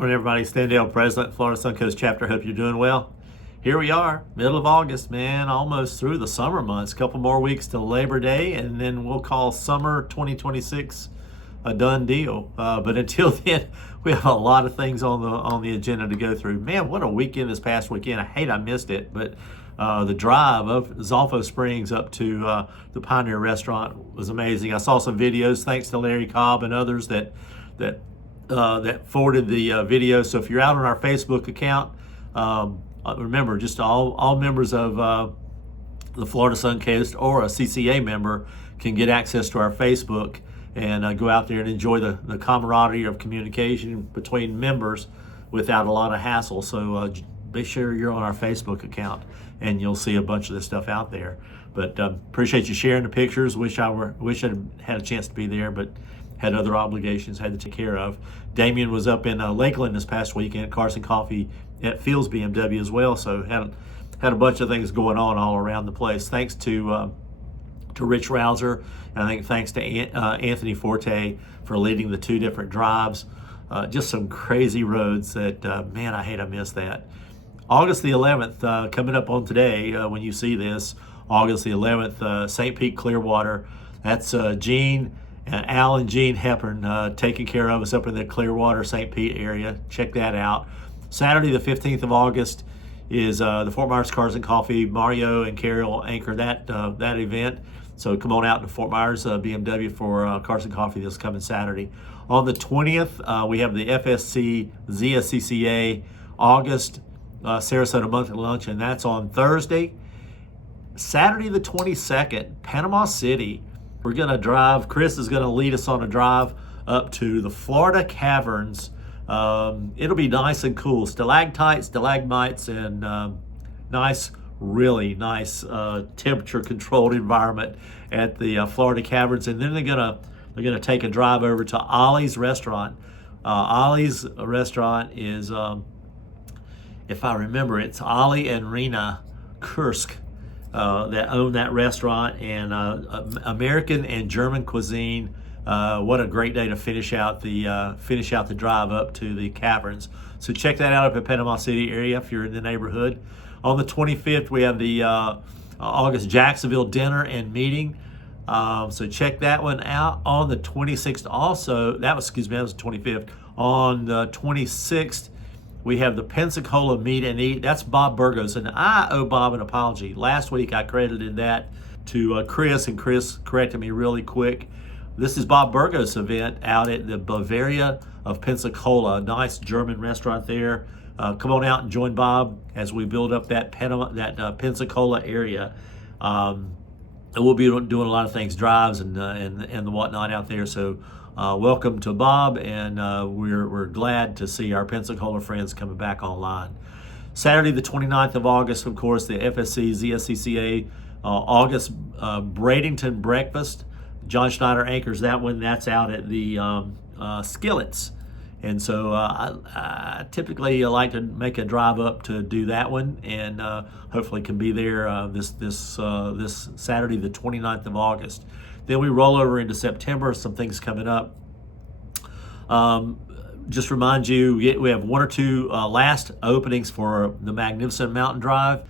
Morning, everybody. Standale, President, Florida Suncoast Chapter. Hope you're doing well. Here we are, middle of August, man, almost through the summer months. Couple more weeks to Labor Day, and then we'll call summer 2026 a done deal. But until then, we have a lot of things on the agenda to go through. Man, what a weekend this past weekend. I missed it, but the drive of Zolfo Springs up to the Pioneer Restaurant was amazing. I saw some videos, thanks to Larry Cobb and others that forwarded the video. So if you're out on our Facebook account, remember, just all members of the Florida Suncoast or a CCA member can get access to our Facebook and go out there and enjoy the camaraderie of communication between members without a lot of hassle. So be sure you're on our Facebook account and you'll see a bunch of this stuff out there. But appreciate you sharing the pictures. Wish I had a chance to be there, but had other obligations had to take care of. Damien was up in Lakeland this past weekend at Carson Coffee at Fields BMW as well, so had a bunch of things going on all around the place. Thanks to Rich Rouser, and I think thanks to Anthony Forte for leading the two different drives. Just some crazy roads that, man, I missed that. August the 11th, coming up on today, when you see this, August the 11th, St. Pete Clearwater. That's Gene and Al and Gene Hepburn taking care of us up in the Clearwater, St. Pete area. Check that out. Saturday, the 15th of August, is the Fort Myers Cars and Coffee. Mario and Carol anchor that event. So come on out to Fort Myers BMW for Cars and Coffee this coming Saturday. On the 20th, we have the FSC ZSCCA August Sarasota Monthly Lunch, and that's on Thursday. Saturday, the 22nd, Panama City. We're going to drive. Chris is going to lead us on a drive up to the Florida Caverns. It'll be nice and cool. Stalactites, stalagmites, and really nice temperature-controlled environment at the Florida Caverns. And then they're gonna take a drive over to Ollie's Restaurant. Ollie's Restaurant is, if I remember, it's Ollie and Rena Kursk that own that restaurant, and American and German cuisine. What a great day to finish out the drive up to the Caverns. So check that out up at Panama City area if you're in the neighborhood. On the 25th, we have the August Jacksonville dinner and meeting. So check that one out. On the 26th, also that was the 25th. On the 26th, we have the Pensacola Meet and Eat. That's Bob Burgos, and I owe Bob an apology. Last week I credited that to Chris, and Chris corrected me really quick. This is Bob Burgos' event out at the Bavaria of Pensacola, a nice German restaurant there. Come on out and join Bob as we build up that Pensacola area. And we'll be doing a lot of things, drives and the whatnot out there. So welcome to Bob, and we're glad to see our Pensacola friends coming back online. Saturday, the 29th of August, of course, the FSC ZSCCA August Bradenton Breakfast. John Schneider anchors that one. That's out at the Skillets. And so I typically like to make a drive up to do that one, and hopefully can be there this Saturday, the 29th of August. Then we roll over into September, some things coming up. Just remind you, we have one or two last openings for the Magnificent Mountain Drive,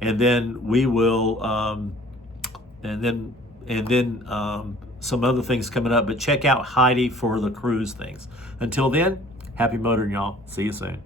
and then we will, and then some other things coming up. But check out Heidi for the cruise things. Until then, happy motoring, y'all. See you soon.